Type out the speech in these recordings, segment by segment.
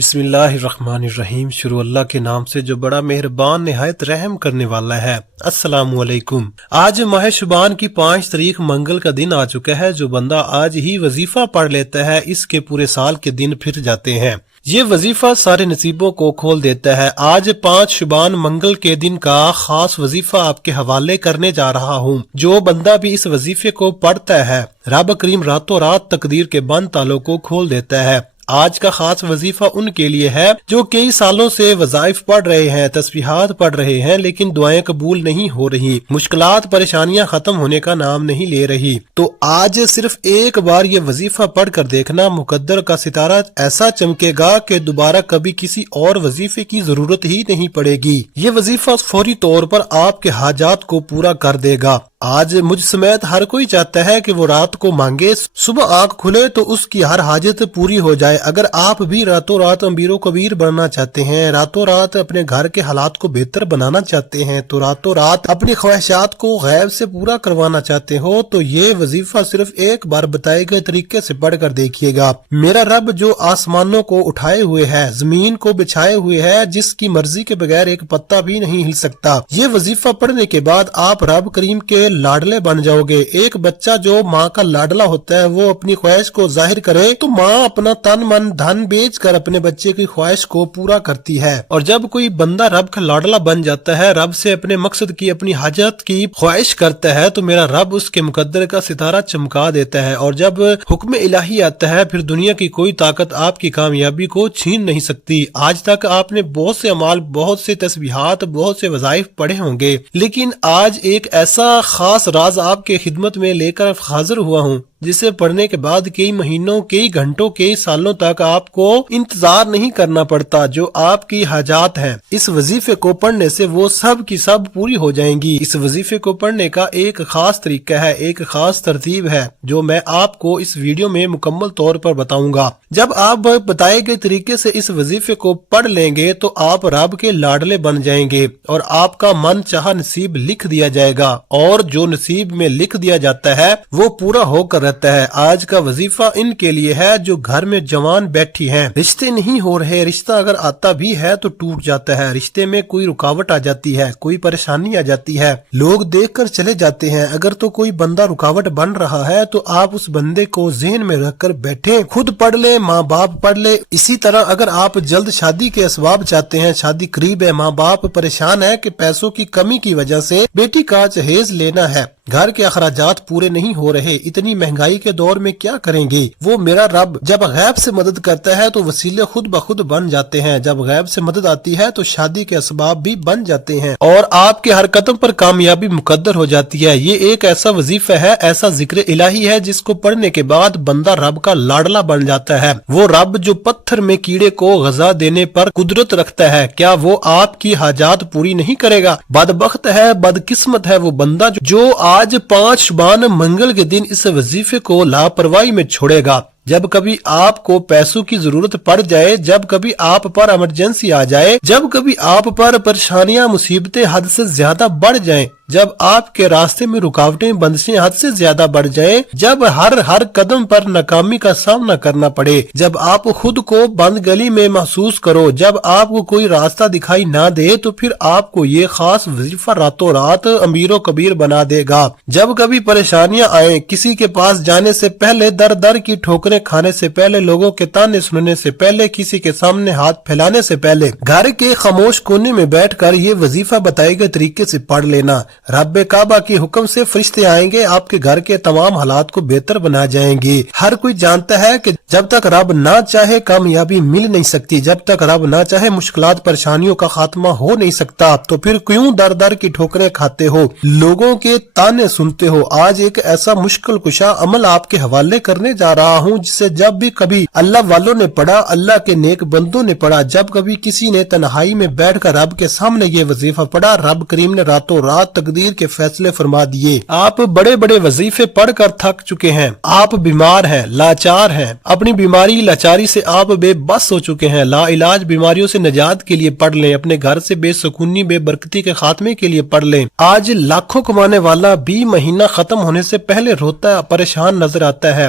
بسم اللہ الرحمن الرحیم۔ شروع اللہ کے نام سے جو بڑا مہربان نہایت رحم کرنے والا ہے۔ السلام علیکم۔ آج ماہ شعبان کی 5 تاریخ منگل کا دن آ چکا ہے۔ جو بندہ آج ہی وظیفہ پڑھ لیتا ہے اس کے پورے سال کے دن پھر جاتے ہیں۔ یہ وظیفہ سارے نصیبوں کو کھول دیتا ہے۔ آج 5 شعبان منگل کے دن کا خاص وظیفہ آپ کے حوالے کرنے جا رہا ہوں۔ جو بندہ بھی اس وظیفے کو پڑھتا ہے رب کریم راتوں رات تقدیر کے بند تالوں کو کھول دیتا ہے۔ آج کا خاص وظیفہ ان کے لیے ہے جو کئی سالوں سے وظائف پڑھ رہے ہیں، تسبیحات پڑھ رہے ہیں، لیکن دعائیں قبول نہیں ہو رہی، مشکلات پریشانیاں ختم ہونے کا نام نہیں لے رہی۔ تو آج صرف ایک بار یہ وظیفہ پڑھ کر دیکھنا، مقدر کا ستارہ ایسا چمکے گا کہ دوبارہ کبھی کسی اور وظیفے کی ضرورت ہی نہیں پڑے گی۔ یہ وظیفہ فوری طور پر آپ کے حاجات کو پورا کر دے گا۔ آج مجھ سمیت ہر کوئی چاہتا ہے کہ وہ رات کو مانگے، صبح آنکھ کھلے تو اس کی ہر حاجت پوری ہو جائے۔ اگر آپ بھی راتوں رات امیر و کبیر بننا چاہتے ہیں، راتوں رات اپنے گھر کے حالات کو بہتر بنانا چاہتے ہیں، تو راتوں رات اپنی خواہشات کو غیب سے پورا کروانا چاہتے ہو، تو یہ وظیفہ صرف ایک بار بتائے گئے طریقے سے پڑھ کر دیکھیے گا۔ میرا رب جو آسمانوں کو اٹھائے ہوئے ہے، زمین کو بچھائے ہوئے ہے، جس کی مرضی کے بغیر ایک پتا بھی نہیں ہل سکتا، یہ وظیفہ پڑھنے کے بعد آپ رب کریم کے لاڈلے بن جاؤ گے۔ ایک بچہ جو ماں کا لاڈلا ہوتا ہے وہ اپنی خواہش کو ظاہر کرے تو ماں اپنا تن من دھن بیچ کر اپنے بچے کی خواہش کو پورا کرتی ہے۔ اور جب کوئی بندہ رب کا لاڈلا بن جاتا ہے، رب سے اپنے مقصد کی، اپنی حاجت کی خواہش کرتا ہے، تو میرا رب اس کے مقدر کا ستارہ چمکا دیتا ہے۔ اور جب حکم الہی آتا ہے پھر دنیا کی کوئی طاقت آپ کی کامیابی کو چھین نہیں سکتی۔ آج تک آپ نے بہت سے اعمال، بہت سے تسبیحات، بہت سے وظائف پڑھے ہوں گے، لیکن آج ایک ایسا خاص راز آپ کے خدمت میں لے کر حاضر ہوا ہوں جسے پڑھنے کے بعد کئی مہینوں، کئی گھنٹوں، کئی سالوں تک آپ کو انتظار نہیں کرنا پڑتا۔ جو آپ کی حاجات ہیں اس وظیفے کو پڑھنے سے وہ سب کی سب پوری ہو جائیں گی۔ اس وظیفے کو پڑھنے کا ایک خاص طریقہ ہے، ایک خاص ترتیب ہے جو میں آپ کو اس ویڈیو میں مکمل طور پر بتاؤں گا۔ جب آپ بتائے گئے طریقے سے اس وظیفے کو پڑھ لیں گے تو آپ رب کے لاڈلے بن جائیں گے اور آپ کا من چاہا نصیب لکھ دیا جائے گا، اور جو نصیب میں لکھ دیا جاتا ہے وہ پورا ہو کر رہتا ہے۔ آج کا وظیفہ ان کے لیے ہے جو گھر میں جوان بیٹھی ہیں، رشتے نہیں ہو رہے، رشتہ اگر آتا بھی ہے تو ٹوٹ جاتا ہے، رشتے میں کوئی رکاوٹ آ جاتی ہے، کوئی پریشانی آ جاتی ہے، لوگ دیکھ کر چلے جاتے ہیں۔ اگر تو کوئی بندہ رکاوٹ بن رہا ہے تو آپ اس بندے کو ذہن میں رکھ کر بیٹھیں، خود پڑھ لے، ماں باپ پڑھ لے۔ اسی طرح اگر آپ جلد شادی کے اسباب چاہتے ہیں، شادی قریب ہے، ماں باپ پریشان ہے کہ پیسوں کی کمی کی وجہ سے بیٹی کا جہیز لینا ہے، گھر کے اخراجات پورے نہیں ہو رہے، اتنی مہنگائی کے دور میں کیا کریں گے، وہ میرا رب جب غیب سے مدد کرتا ہے تو وسیلے خود بخود بن جاتے ہیں۔ جب غیب سے مدد آتی ہے تو شادی کے اسباب بھی بن جاتے ہیں اور آپ کے ہر قدم پر کامیابی مقدر ہو جاتی ہے۔ یہ ایک ایسا وظیفہ ہے، ایسا ذکر الہی ہے جس کو پڑھنے کے بعد بندہ رب کا لاڈلا بن جاتا ہے۔ وہ رب جو پتھر میں کیڑے کو غذا دینے پر قدرت رکھتا ہے، کیا وہ آپ کی حاجات پوری نہیں کرے گا؟ بدبخت ہے، بدقسمت ہے وہ بندہ جو آج 5 شعبان منگل کے دن اس وظیفے کو لاپرواہی میں چھوڑے گا۔ جب کبھی آپ کو پیسوں کی ضرورت پڑ جائے، جب کبھی آپ پر ایمرجنسی آ جائے، جب کبھی آپ پر پریشانیاں، مصیبتیں حد سے زیادہ بڑھ جائیں، جب آپ کے راستے میں رکاوٹیں، بندشیں حد سے زیادہ بڑھ جائیں، جب ہر قدم پر ناکامی کا سامنا کرنا پڑے، جب آپ خود کو بند گلی میں محسوس کرو، جب آپ کو کوئی راستہ دکھائی نہ دے، تو پھر آپ کو یہ خاص وظیفہ راتوں رات امیر و کبیر بنا دے گا۔ جب کبھی پریشانیاں آئیں، کسی کے پاس جانے سے پہلے، در در کی ٹھوکریں کھانے سے پہلے، لوگوں کے تانے سننے سے پہلے، کسی کے سامنے ہاتھ پھیلانے سے پہلے، گھر کے خاموش کونے میں بیٹھ کر یہ وظیفہ بتائے گئے طریقے سے پڑھ لینا۔ رب کعبہ کے حکم سے فرشتے آئیں گے، آپ کے گھر کے تمام حالات کو بہتر بنا جائیں گے۔ ہر کوئی جانتا ہے کہ جب تک رب نہ چاہے کامیابی مل نہیں سکتی، جب تک رب نہ چاہے مشکلات، پریشانیوں کا خاتمہ ہو نہیں سکتا، تو پھر کیوں در در کی ٹھوکریں کھاتے ہو، لوگوں کے تانے سنتے ہو؟ آج ایک ایسا مشکل کشا عمل آپ کے حوالے کرنے جا رہا ہوں جسے جب بھی کبھی اللہ والوں نے پڑھا، اللہ کے نیک بندوں نے پڑھا، جب کبھی کسی نے تنہائی میں بیٹھ کر رب کے سامنے یہ وظیفہ پڑھا، رب کریم نے راتوں رات تقدیر کے فیصلے فرما دیے۔ آپ بڑے بڑے وظیفے پڑھ کر تھک چکے ہیں، آپ بیمار ہیں، لاچار ہیں، اپنی بیماری لاچاری سے آپ بے بس ہو چکے ہیں، لا علاج بیماریوں سے نجات کے لیے پڑھ لیں، اپنے گھر سے بے سکونی، بے برکتی کے خاتمے کے لیے پڑھ لیں۔ آج لاکھوں کمانے والا بھی مہینہ ختم ہونے سے پہلے روتا، پریشان نظر آتا ہے۔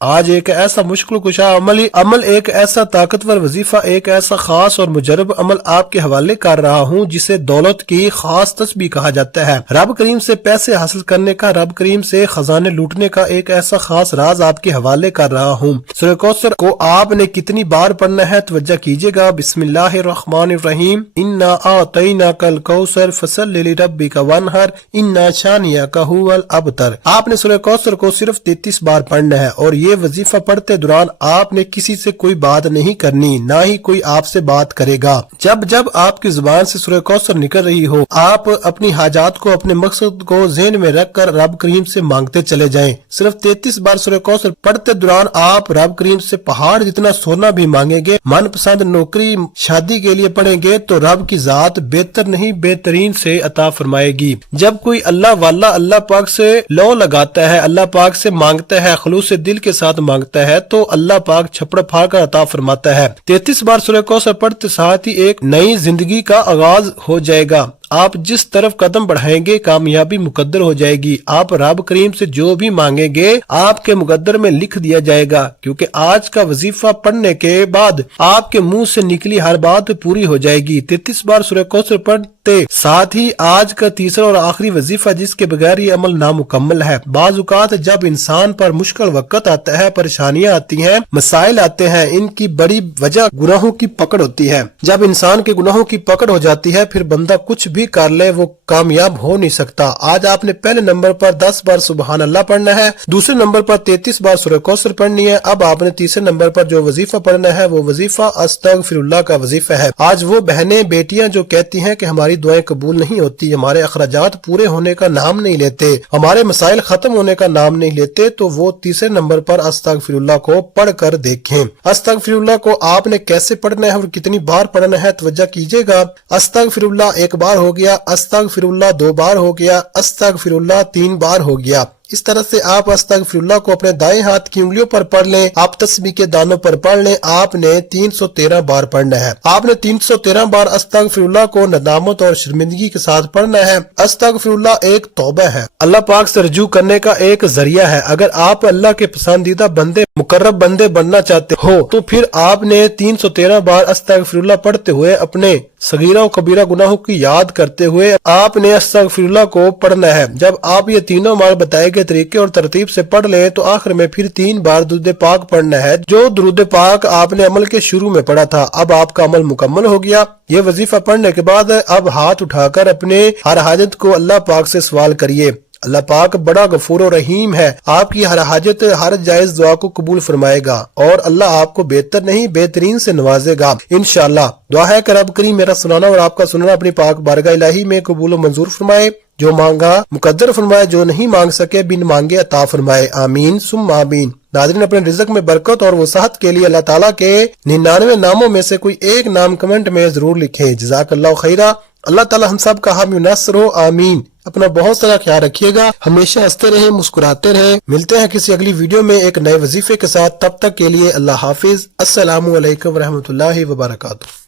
آج ایک ایسا مشکل کشا عمل ایک ایسا طاقتور وظیفہ، ایک ایسا خاص اور مجرب عمل آپ کے حوالے کر رہا ہوں جسے دولت کی خاص تسبیح کہا جاتا ہے۔ رب کریم سے پیسے حاصل کرنے کا، رب کریم سے خزانے لوٹنے کا ایک ایسا خاص راز آپ کے حوالے کر رہا ہوں۔ سورہ کوثر کو آپ نے کتنی بار پڑھنا ہے توجہ کیجیے گا۔ بسم اللہ الرحمن الرحیم، انا اعطیناک الکوثر فصل لربک وانحر ان شانئک ھو الابتر۔ آپ نے سورہ کوثر کو صرف 33 بار پڑھنا ہے، اور یہ وظیفہ پڑھتے دوران آپ نے کسی سے کوئی بات نہیں کرنی، نہ ہی کوئی آپ سے بات کرے گا۔ جب آپ کی زبان سے سورہ کوثر نکل رہی ہو، آپ اپنی حاجات کو، اپنے مقصد کو ذہن میں رکھ کر رب کریم سے مانگتے چلے جائیں۔ صرف 33 بار سورہ کوثر پڑھتے دوران آپ رب کریم سے پہاڑ جتنا سونا بھی مانگیں گے، من پسند نوکری شادی کے لیے پڑھیں گے تو رب کی ذات بہتر نہیں بہترین سے عطا فرمائے گی۔ جب کوئی اللہ والا اللہ پاک سے لو لگاتا ہے، اللہ پاک سے مانگتا ہے، خلوص دل کے ساتھ مانگتا ہے، تو اللہ پاک چھپڑ پھاڑ کر عطا فرماتا ہے۔ 33 بار سورہ کوثر پڑھتے ساتھ ہی ایک نئی زندگی کا آغاز ہو جائے گا۔ آپ جس طرف قدم بڑھائیں گے کامیابی مقدر ہو جائے گی۔ آپ رب کریم سے جو بھی مانگیں گے آپ کے مقدر میں لکھ دیا جائے گا، کیونکہ آج کا وظیفہ پڑھنے کے بعد آپ کے منہ سے نکلی ہر بات پوری ہو جائے گی۔ 33 بار سورہ کوثر پڑھتے ساتھ ہی آج کا تیسرا اور آخری وظیفہ جس کے بغیر یہ عمل نامکمل ہے۔ بعض اوقات جب انسان پر مشکل وقت آتا ہے، پریشانیاں آتی ہیں، مسائل آتے ہیں، ان کی بڑی وجہ گناہوں کی پکڑ ہوتی ہے۔ جب انسان کے گناہوں کی پکڑ ہو جاتی ہے پھر بندہ کچھ بھی کر لے وہ کامیاب ہو نہیں سکتا۔ آج آپ نے پہلے نمبر پر 10 بار سبحان اللہ پڑھنا ہے، دوسرے نمبر پر 33 بار سورہ کوثر پڑھنی ہے۔ اب آپ نے تیسرے نمبر پر جو وظیفہ پڑھنا ہے وہ وظیفہ استغفر اللہ کا وظیفہ ہے۔ آج وہ بہنیں بیٹیاں جو کہتی ہیں کہ ہماری دعائیں قبول نہیں ہوتی، ہمارے اخراجات پورے ہونے کا نام نہیں لیتے، ہمارے مسائل ختم ہونے کا نام نہیں لیتے، تو وہ تیسرے نمبر پر استغفر اللہ کو پڑھ کر دیکھیں۔ استغفر اللہ کو آپ نے کیسے پڑھنا ہے اور کتنی بار پڑھنا ہے توجہ کیجیے گا۔ استغفر اللہ 1 بار ہو گیا، استغفر اللہ 2 بار ہو گیا، استغفر اللہ 3 بار ہو گیا۔ اس طرح سے آپ استغفر اللہ کو اپنے دائیں ہاتھ کی انگلیوں پر پڑھ لیں، آپ تسبیح کے دانوں پر پڑھ لیں۔ آپ نے 313 بار پڑھنا ہے۔ آپ نے 313 بار استغفر اللہ کو ندامت اور شرمندگی کے ساتھ پڑھنا ہے۔ استغفر اللہ ایک توبہ ہے، اللہ پاک سے رجوع کرنے کا ایک ذریعہ ہے۔ اگر آپ اللہ کے پسندیدہ بندے، مقرب بندے بننا چاہتے ہو تو پھر آپ نے 313 بار استغفر اللہ پڑھتے ہوئے اپنے صغیرہ و کبیرہ گناہوں کی یاد کرتے ہوئے آپ نے استغفر اللہ کو پڑھنا ہے۔ جب آپ یہ تینوں مال بتائے گئے طریقے اور ترتیب سے پڑھ لیں تو آخر میں پھر 3 بار درود پاک پڑھنا ہے، جو درود پاک آپ نے عمل کے شروع میں پڑھا تھا۔ اب آپ کا عمل مکمل ہو گیا۔ یہ وظیفہ پڑھنے کے بعد اب ہاتھ اٹھا کر اپنے ہر حاجت کو اللہ پاک سے سوال کریے۔ اللہ پاک بڑا غفور و رحیم ہے، آپ کی ہر حاجت، ہر جائز دعا کو قبول فرمائے گا، اور اللہ آپ کو بہتر نہیں بہترین سے نوازے گا انشاءاللہ۔ دعا ہے کہ رب کریم میرا سنانا اور آپ کا سننا اپنی پاک بارگاہ الہی میں قبول و منظور فرمائے، جو مانگا مقدر فرمائے، جو نہیں مانگ سکے بن مانگے عطا فرمائے، آمین ثم آمین۔ ناظرین، اپنے رزق میں برکت اور وسعت کے لیے اللہ تعالیٰ کے 99 ناموں میں سے کوئی ایک نام کمنٹ میں ضرور لکھیں۔ جزاک اللہ خیرہ۔ اللہ تعالیٰ ہم سب کا حامی و ناصر ہو، آمین۔ اپنا بہت سارا خیال رکھیے گا، ہمیشہ ہنستے رہیں، مسکراتے رہیں۔ ملتے ہیں کسی اگلی ویڈیو میں ایک نئے وظیفے کے ساتھ، تب تک کے لیے اللہ حافظ۔ السلام علیکم ورحمۃ اللہ وبرکاتہ۔